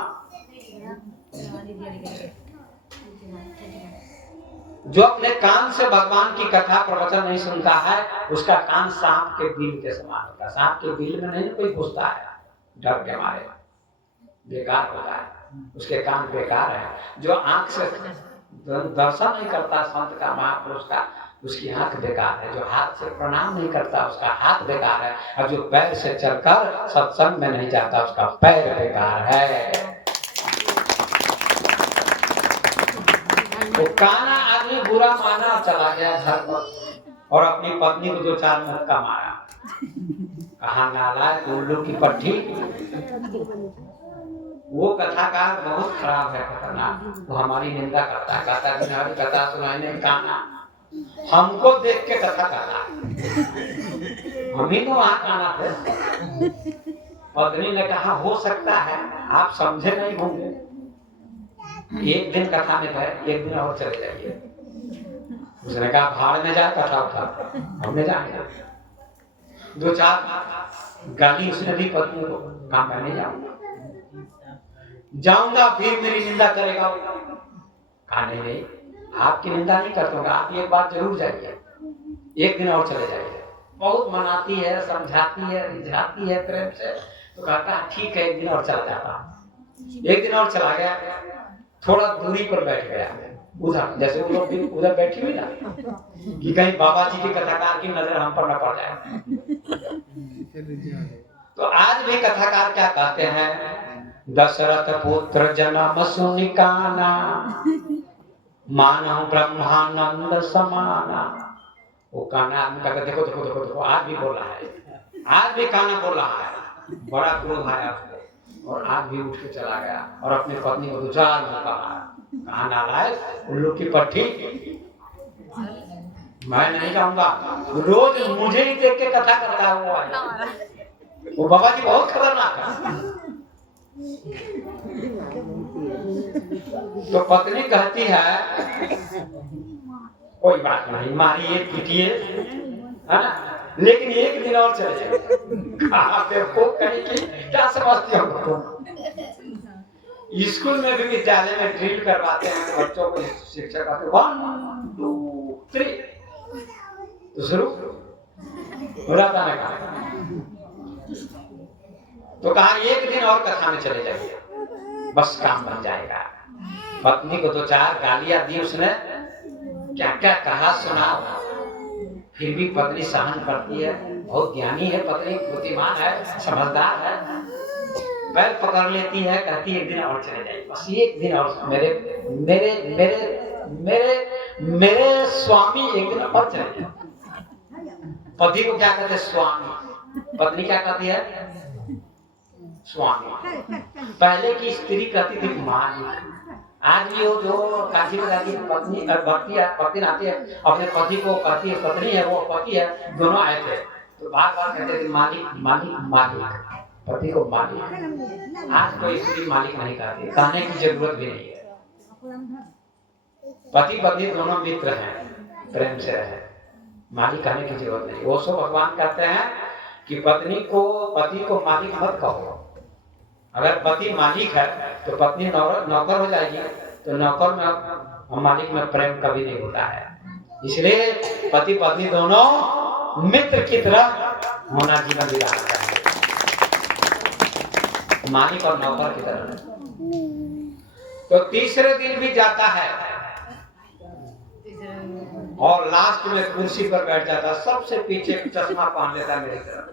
जो अपने कान से भगवान की कथा प्रवचन नहीं सुनता है, उसका कान सांप के बिल के समान होता है। सांप के बिल में नहीं कोई घुसता है, डर के मारे बेकार होता है, उसके कान बेकार है। जो आंख से दर्शन नहीं करता संत का, महापुरुष का, उसकी आंख बेकार है। जो हाथ से प्रणाम नहीं करता, उसका हाथ बेकार है। और जो पैर से चलकर सत्संग में नहीं जाता, उसका पैर बेकार है। तो काना आदमी बुरा माना, चला गया घर पर और अपनी पत्नी को 2-4 मुक्का मारा। कहा नाला उल्लू की पट्टी। वो कथाकार बहुत खराब है, खतरनाक। वो हमारी निंदा करता है, कहता है हमारी कथा सुनाई नहीं काना, हमको देख के कथा करना, हम ही तो वहां काना थे। पत्नी ने कहा हो सकता है आप समझे नहीं होंगे, एक दिन कथा में गए, एक दिन और चले जाइए। उसने कहा भाड़ में जाए कथा उठा, हमने जाएंगे। 2-4 गाली उसने दी पत्नी को, कहा मैं नहीं जाऊंगा। जाऊंगा फिर मेरी निंदा करेगा। कहा नहीं नहीं, आपकी निंदा नहीं करता हूँ, आप एक बार जरूर जाइए, एक दिन और चले जाइए। बहुत मनाती है, समझाती है, रिझाती है प्रेम से, तो कहता है ठीक है एक दिन और चला जाता। एक दिन और चला गया, थोड़ा दूरी पर बैठ गया उधर, जैसे वो लोग उधर बैठी हुई ना कि कहीं बाबा जी के कथाकार की नजर हम पर न पड़ जाए। तो आज भी कथाकार क्या कहते हैं, दशरथ पुत्र जन्म सुनि काना, मानव ब्रह्मानंद समाना। वो काना आदमी कहता देखो देखो देखो देखो, आज भी बोल रहा है, आज भी काना बोल रहा है। बड़ा क्रोध आया उसको और आज भी उठ के चला गया और अपनी पत्नी को 2 4 बार कहा नालायक, उल्लू की पट्टी, मैं नहीं कहूंगा, रोज मुझे ही देख के कथा करता है वो बाबा जी बहुत खतरनाक है। तो पत्नी कहती है कोई बात नहीं, मारिए पीटिए, है ना, लेकिन एक दिन और चले जाए। आपको कहीं की क्या समझती हो? स्कूल में भी विद्यालय में ड्रिल करवाते हैं बच्चों को, शिक्षक आते 1 2 3 तो शुरू बुलाता है कहा। तो कहा एक दिन और कथा में चले जाइए, बस काम बन जाएगा। पत्नी को 2 4 गालियां दी उसने, क्या क्या कहा सुना, फिर भी पत्नी सहन करती है। बहुत ज्ञानी है पत्नी, बुद्धिमान है, समझदार है, पैर पकड़ लेती है, कहती एक दिन और चले जाइए, बस एक दिन और, मेरे मेरे मेरे मेरे मेरे स्वामी एक दिन और चले जाइए। पति को क्या कहते हैं? स्वामी। पत्नी क्या कहती है? स्वामी। पहले की स्त्री कहती थी मालिक। आज भी वो जो काशी में जाती है पत्नी पत्नी आती है, अपने पति को कहती है पत्नी है, वो पति है, दोनों आए थे तो बार बार कहते थे मालिक मालिक मालिक, पति को मालिक। आज कोई स्त्री मालिक नहीं कहती, कहने की जरूरत भी नहीं है। पति पत्नी दोनों मित्र हैं, प्रेम से रहे, मालिक कहने की जरूरत नहीं। वो सब भगवान कहते हैं कि पति को मालिक मत कहो। अगर पति मालिक है तो पत्नी नौकर हो जाएगी, तो नौकर में मालिक में प्रेम कभी नहीं होता है। इसलिए पति पत्नी दोनों मित्र की तरह होना जीवन बिताना चाहिए, मालिक और नौकर की तरह। तो तीसरे दिन भी जाता है और लास्ट में कुर्सी पर बैठ जाता, सबसे पीछे चश्मा पहन लेता है मेरी तरफ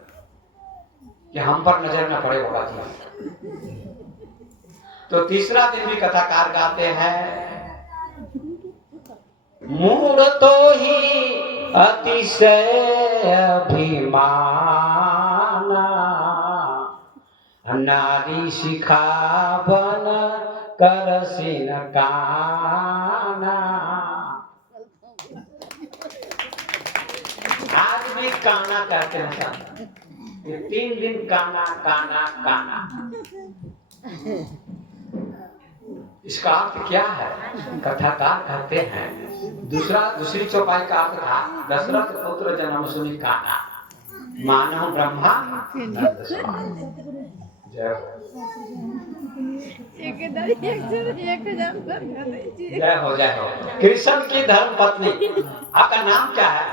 कि हम पर नजर न पड़े बाबा जी। तो तीसरा दिन भी कथाकार गाते हैं, मूड तो ही अतिशय अभिमाना, नारी शिखावन करसिन काना। आज भी काना कहते हैं, 3 दिन काना काना काना। इसका अर्थ क्या है? कथाकार कहते हैं, दूसरी चौपाई का अर्थ था, दशरथ पुत्र जन्म सुनि काना, मानव ब्रह्मा नंद समान। जय हो जय हो। कृष्ण की धर्म पत्नी, आपका नाम क्या है?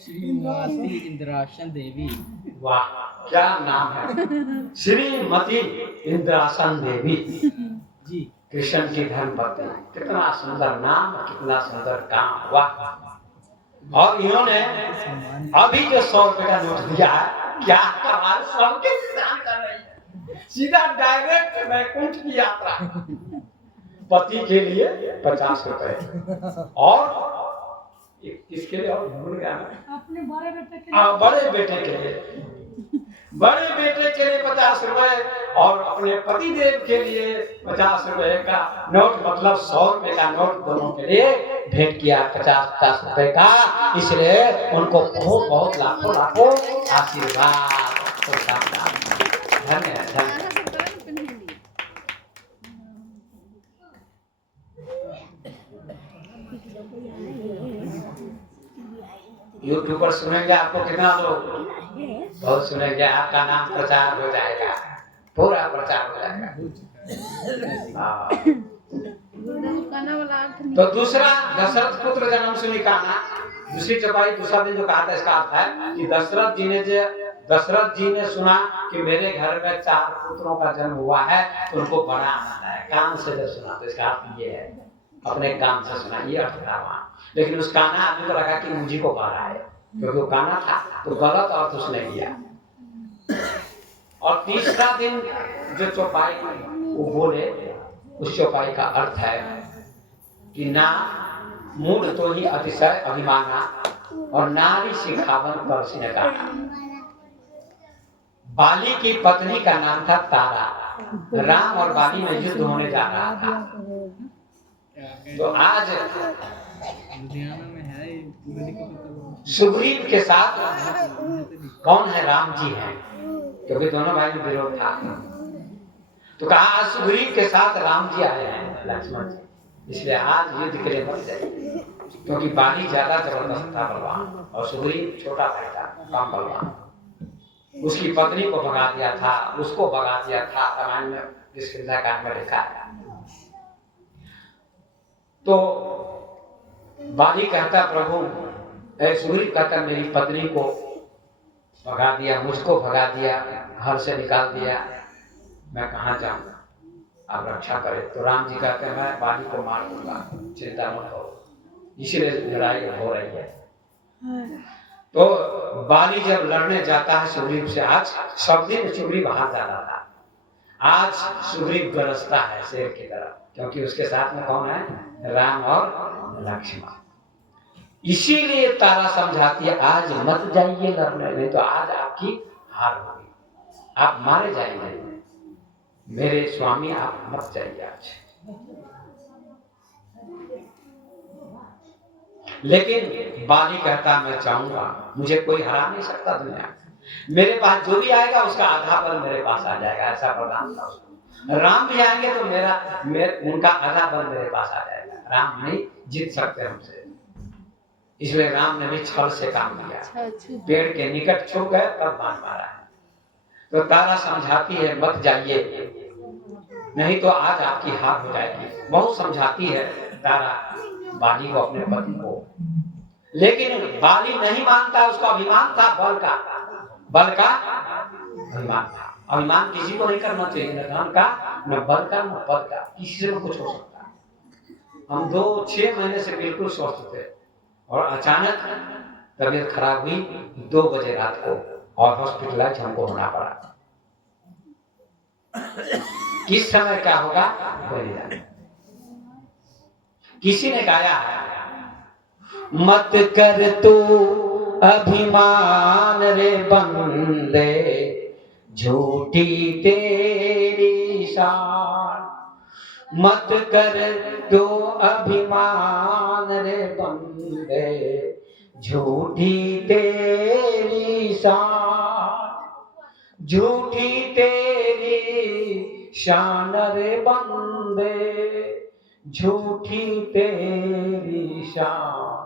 श्रीमती इंद्रासन देवी। वाह, क्या नाम है, श्रीमती इंद्रासन देवी जी। कृष्ण की धर्मपत्नी। कितना सुंदर नाम, कितना सुंदर काम, वाह। और इन्होंने अभी जो 100 रुपए का नोट दिया है, क्या कमाल, सबके दान कर रही है, सीधा डायरेक्ट वैकुंठ की यात्रा। पति के लिए 50 रुपए और किसके लिए, और भूल गया मैं, अपने बड़े बेटे के लिए, बड़े बेटे के लिए, बड़े बेटे के लिए 50 रुपए और अपने पति देव के लिए 50 रुपए का नोट, मतलब 100 रुपए का नोट दोनों के लिए भेंट किया, 50-50 रुपए का। इसलिए उनको बहुत बहुत लाखों लाखों आशीर्वाद। धन्यवाद। यूट्यूबर सुनेंगे आपको, कितना लोग बहुत सुनेंगे, आपका नाम प्रचार हो जाएगा, पूरा प्रचार हो जाएगा। हाँ। काना वाला अर्थ नहीं। तो दूसरा दशरथ पुत्र जन्म सुनी काना, दूसरी चौपाई दूसरा दिन जो कहा था इसका अर्थ है कि दशरथ जी ने सुना कि मेरे घर में 4 पुत्रों का जन्म हुआ है, तो उनको बड़ा आनंद है। कान से जब सुना तो इसका अर्थ ये है, अपने कान से सुना, ये अर्थ था वहां। लेकिन उस काना आदमी को लगा कि मुझे को बड़ा है, क्योंकि वो काना था, तो गलत अर्थ उसने लिया। और तीसरा दिन जो चौपाई वो बोले, उस चौपाई का अर्थ है कि ना मूढ़ तो ही अतिशय अभिमाना और नारी सिखावन परसिन का। बाली की पत्नी का नाम था तारा। राम और बाली में युद्ध होने जा रहा था। तो आज लुधियाना में है सुग्रीव के साथ कौन है? राम जी हैं, क्योंकि दोनों भाई में विरोध था। तो कहा आज सुग्रीव के साथ राम जी आए हैं, लक्ष्मण जी, इसलिए आज युद्ध के लिए मत जाइए, क्योंकि बाली ज्यादा जबरदस्त था बलवान और सुग्रीव छोटा भाई था, कम बलवान। उसकी पत्नी को भगा दिया था, उसको भगा दिया था, रामायण में इस क्रियाकांड में लिखा है। तो बाली कहता प्रभु, सुग्रीव कहता मेरी पत्नी को भगा दिया, मुझको भगा दिया, घर से निकाल दिया, मैं कहाँ जाऊंगा, आप रक्षा करें। तो राम जी कहते हैं मैं बाली को मार दूंगा, चिंता मत करो, इसीलिए लड़ाई हो रही है। तो बाली जब लड़ने जाता है सुग्रीव से, आज सब दिन सुग्रीव हाथ डाला था, आज सुग्रीव गरजता है शेर की तरह, क्योंकि उसके साथ में कौन है? राम और लक्ष्मण। इसीलिए तारा समझाती है आज मत जाइए लड़ने, नहीं तो आज आपकी हार होगी, आप मारे जाएंगे, मेरे स्वामी आप मत जाइए आज। लेकिन बाली कहता मैं चाहूंगा, मुझे कोई हरा नहीं सकता दुनिया, मेरे पास जो भी आएगा उसका आधा बल मेरे पास आ जाएगा, ऐसा वरदान था उसको। राम भी आएंगे तो उनका आधा बल मेरे पास आ जाएगा, राम नहीं जीत सकते हमसे। इसलिए राम ने भी छल से काम किया, पेड़ के निकट छुप गए तब बाण मारा है। तो तारा समझाती है मत जाइए, नहीं तो आज आपकी हार हो जाएगी। बहुत समझाती है तारा बाली को, अपने पति को, लेकिन बाली नहीं मानता, उसका अभिमान था, बल का अभिमान था। अभिमान किसी को नहीं करना चाहिए, न धन का, न बल का, न पद का, किसी से कुछ हो सकता है। हम 6 महीने से बिल्कुल स्वस्थ थे और अचानक तबीयत खराब हुई 2 बजे रात को और हॉस्पिटलाइज हमको होना पड़ा। किस समय क्या होगा कोई नहीं जानता। किसी ने गाया है मत कर तू अभिमान रे बंदे, झूठी तेरी शान, मत कर तू अभिमान रे बंदे, झूठी तेरी शान, झूठी तेरी शान रे बंदे, झूठी तेरी शान,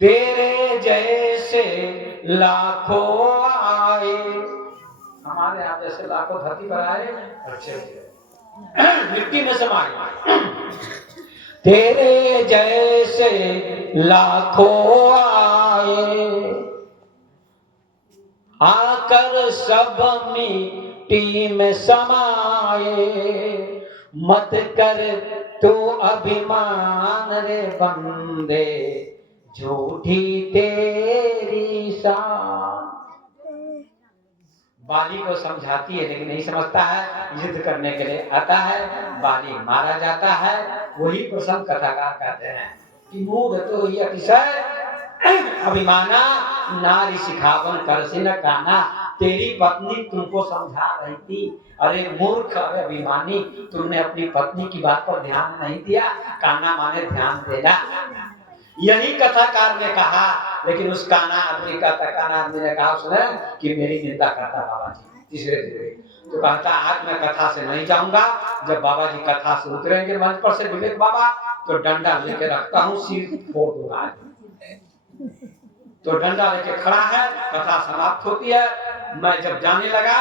तेरे जैसे लाखों आए, हमारे यहाँ जैसे लाखों धरती पर आए, अच्छे मिट्टी में समाए, तेरे जैसे लाखों आए, आकर सब मिट्टी में समाए, मत कर तू अभिमान रे बंदे, झूठी तेरी शान। बाली को समझाती है लेकिन नहीं समझता है, युद्ध करने के लिए आता है, बाली मारा जाता है। वही प्रसंग कथाकार कहते हैं कि मूढ़ तो ही अतिशय अभिमाना, नारी सिखावन करसिन काना, तेरी पत्नी तुमको समझा रही थी, अरे मूर्ख, अरे अभिमानी, तुमने अपनी पत्नी की बात पर ध्यान नहीं दिया। काना माने ध्यान देना, यही कथाकार ने कहा। लेकिन उस काना आदमी ने कहा उसने कि मेरी निंदा करता बाबा जी तीसरे दिन। तो कहता आज मैं कथा से नहीं जाऊंगा, जब बाबा जी कथा से उतरेंगे मंच पर से विवेक बाबा, तो डंडा लेके रखता हूँ, सिर फोड़ दूंगा। तो डंडा लेके खड़ा है, कथा समाप्त होती है। मैं जब जाने लगा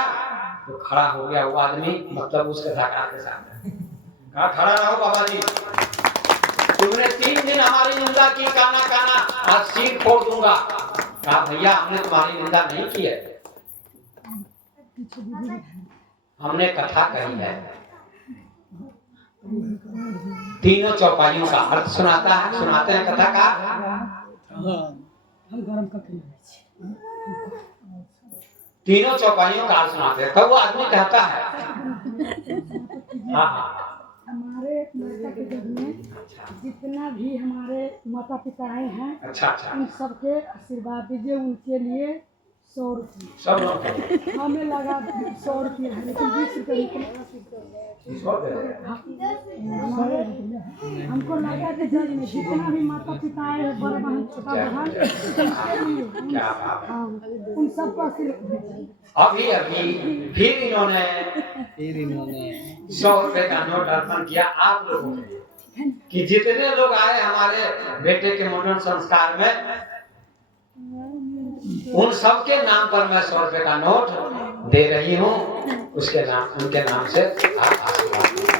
तो खड़ा हो गया वो आदमी, मतलब उस कथाकार के सामने कहा खड़ा रहो बाबा जी, तुमने 3 दिन हमारी निंदा की, काना काना आज सिर फोड़ दूंगा। कहा भैया हमने तुम्हारी निंदा नहीं की है, हमने कथा कही है। तीनों चौपाइयों का अर्थ सुनाते हैं कथा का। तीनों चौपाइयों का अर्थ सुनाते हैं। तब वो आदमी कहता है हाँ हमारे माता के जग में जितना भी हमारे माता पिताएं हैं, अच्छा उन सबके आशीर्वाद दीजिए। उनके लिए 100 रुपये सब लोग हमें लगा 100 रुपये है, लेकिन 20 रुपये हमको लगा कि जग में जितना भी माता पिताएं हैं, बड़े बहन छोटा बहन, क्या बात है। उन सबको आशीर्वाद दीजिए। अभी फिर इन्होंने 100 रुपए का नोट अर्पण किया आप लोगों के लिए कि जितने लोग आए हमारे बेटे के मुंडन संस्कार में, उन सबके नाम पर मैं 100 रुपए का नोट दे रही हूँ। उसके नाम, उनके नाम से आप आशीर्वाद दीजिए।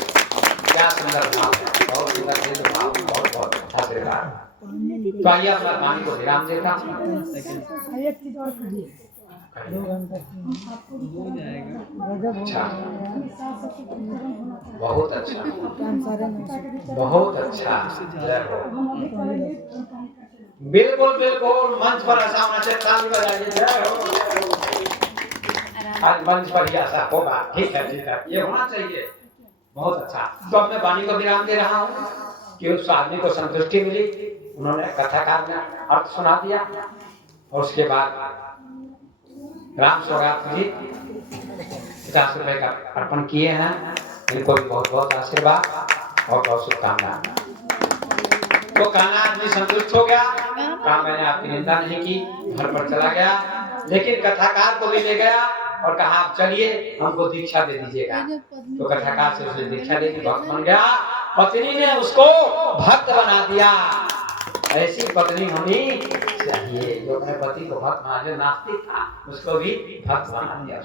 क्या सुंदर भाव, बहुत सुंदर भाव, बहुत बहुत आशीर्वाद। तो आइए अपना वाणी को विराम देता हूँ। एक चीज और कहिए, अच्छा, बहुत अच्छा, बहुत अच्छा। बिल्कुल बिल्कुल, मंच पर ऐसा होना चाहिए, ताली बजाइए, जय हो। आज मंच पर ही ऐसा होगा, ठीक है ठीक है, ये होना चाहिए, बहुत अच्छा। तो अब मैं वाणी को विराम दे रहा हूँ कि उस आदमी को संतुष्टि मिली, उन्होंने कथाकार ने अर्थ सुना दिया, और उसके बाद राम सौगात जी 50 रुपए का अर्पण किए हैं। इनको भी बहुत बहुत आशीर्वाद और बहुत शुभकामनाएं। तो कान्हा आदमी संतुष्ट हो गया, कहा मैंने आपकी निंदा नहीं की, घर पर चला गया, लेकिन कथाकार को भी ले गया और कहा आप चलिए हमको दीक्षा दे दीजिएगा। तो कथाकार से उसने दीक्षा लेके भक्त बन गया। पत्नी ने उसको भक्त बना दिया। ऐसी पत्नी होनी चाहिए जो अपने पति को भक्त बना, जो नास्तिक था उसको भी भक्त बना दिया।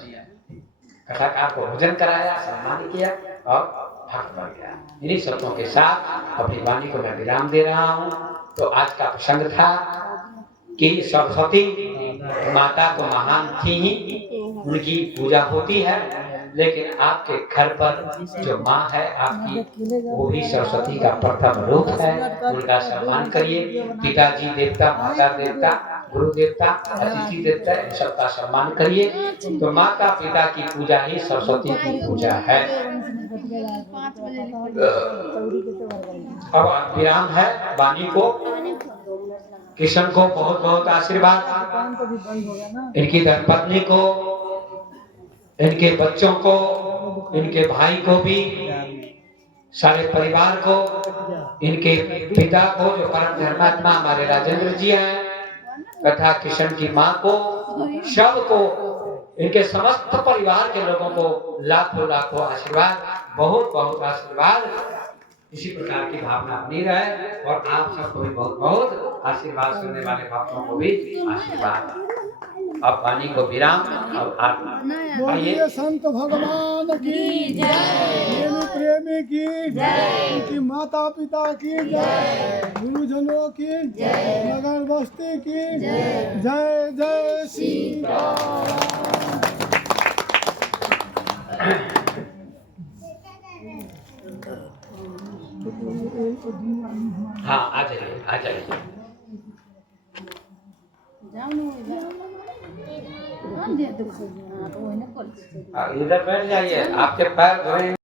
कथाकार को भोजन कराया, सम्मान किया और भक्त बन गया। इन्हीं शब्दों के साथ अपनी वाणी को मैं विराम दे रहा हूँ। तो आज का प्रसंग था कि सरस्वती माता तो महान थी ही, उनकी पूजा होती है, लेकिन आपके घर पर जो माँ है आपकी, वो भी सरस्वती का प्रथम रूप है। उनका सम्मान करिए। पिताजी देवता, माता देवता, गुरु देवता, अतिथि देवता, इन सबका सम्मान करिए। तो माता पिता की पूजा ही सरस्वती की पूजा है। अब विराम है। वाणी को, किशन को बहुत बहुत आशीर्वाद, इनकी धर्मपत्नी को, इनके बच्चों को, इनके भाई को भी, सारे परिवार को, इनके पिता को जो परम धर्मात्मा हमारे राजेंद्र जी हैं, तथा किशन की माँ को, सबको, इनके समस्त परिवार के लोगों को लाखों लाखों आशीर्वाद, बहुत बहुत आशीर्वाद। इसी प्रकार की भावना बनी रहे और आप सबको भी बहुत बहुत आशीर्वाद सुनने वाले भक्तों को भी आशीर्वाद। अब वाणी को विराम। अब बोलिए संत भगवान की जय, प्रेमी की जय, उनकी माता पिता की जय, गुरुजनों की जय, नगर बस्ती की जय, जय जय सीताराम। हाँ आ जाइए, आ जाइए। इधर बैठ जाइए, आपके पैर धोए।